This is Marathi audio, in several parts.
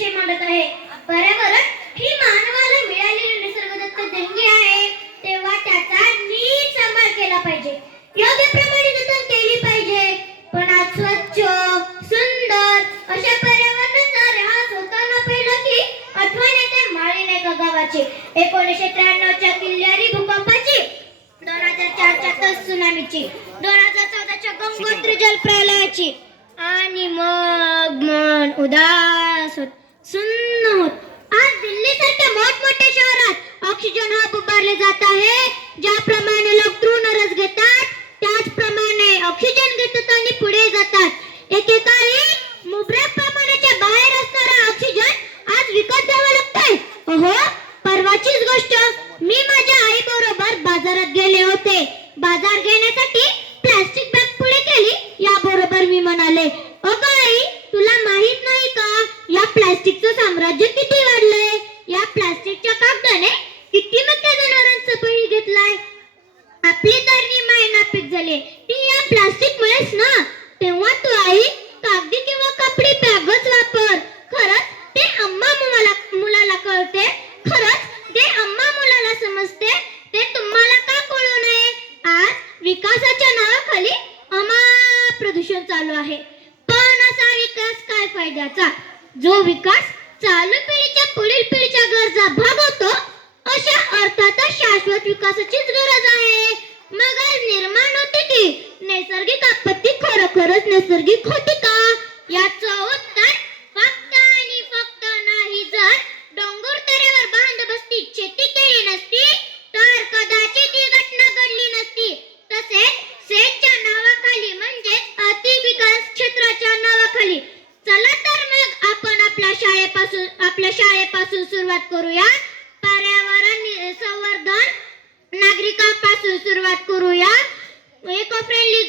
विषय मांडत आहे. पर्यावरण ही मानवाला मिळालेली निसर्गदत्त देणगी आहे, तेव्हा त्याचा नीट सांभाळ केला पाहिजे, योग्य प्रमाणे जतन केली पाहिजे. पण आज स्वच्छ सुंदर अशा पर्यावरणाचा ऱ्हास होताना पहिलं की आठवण येते माळीण एका गावाची. 1993 च्या किल्लारी भूकंपाची, 2004 च्या त्सुनामीची, 2014 च्या गंगोत्री जलप्रलयाची. आणि मग मन उदास होत, सुन्न होत. आज दिल्ली सारख्या मोठमोठ्या शहरात ऑक्सिजन हब उभारले जात आहे. ज्याप्रमाणे लोक तृण रस घेतात त्याचप्रमाणे ऑक्सिजन घेतात आणि पुढे जातात. एकेकाळी मुबऱ्या प्रमाणाच्या बाहेर असणारा ऑक्सिजन आज विकत घ्यावा लागतोय. अहो, परवाचीच गोष्ट, मी माझ्या आई बरोबर बाजारात गेले होते. बाजार घेण्यासाठी प्लास्टिक बॅग पुढे केली. याबरोबर मी म्हणाले, अगं आई, तुला माहित नाही का या प्लास्टिकचं साम्राज्य किती वाढलंय? या प्लास्टिकच्या कागदाने किती मुख्य जनावरांचा बळी घेतलाय. आपली तर निम्मी नापीक झाली ती या प्लास्टिक मुळेच ना. तेव्हा तू आई कागदी किंवा कापडी बॅगच वापर. खरंच ते अम्मा मुलाला कळते, खरंच ते अम्मा मुलाला समजते, ते तुम्हाला का कळू नये? आज विकासाच्या नावाखाली अमाप प्रदूषण चालू आहे. पण असा विकास काय फायद्याचा जो विकास चालू पिढीच्या पुढील पिढीच्या गरजा भागवतो? अशा अर्थातच शाश्वत विकासाचीच गरज आहे. मग आज निर्माण होते की नैसर्गिक आपत्ती खरोखरच नैसर्गिक होती का? याचं उत्तर फक्त आणि फक्त नाही. जर डोंगर दऱ्यावर बंदोबस्ती शेती केली नसती तर कदाचित ही घटना घडली नसती. तसेच सेचच्या नावाखाली म्हणजेच अतिविकास क्षेत्राच्या नावाखाली. चला तर मग आपण आपल्या शाळेपासून सुरुवात करूया. पर्यावरण संवर्धन नागरिकांपासून सुरुवात करूया. इको फ्रेंडली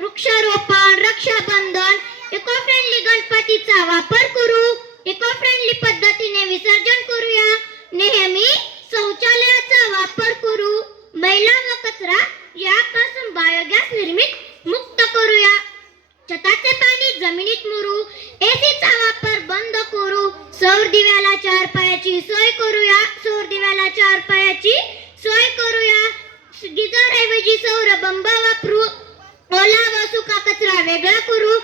वृक्षारोपण, रक्षाबंधन, इको फ्रेंडली गणपतीचा वापर करू. इको फ्रेंडली पद्धतीने विसर्जन करूया. नेहमी शौचालयाचा वापर करू. मैला व कचरा यापासून बायोगॅस निर्मित मुक्त करूया. छताचे पाणी जमिनीत मुरू. एसीचा वापर बंद करू. सौर दिव्याला 4 पायाची सोय करूया. सौर दिव्याला 4 पायाची सोय करूया. गिझर ऐवजी सौर बंब वापरू. ओला व सुका कचरा वेगळा करू.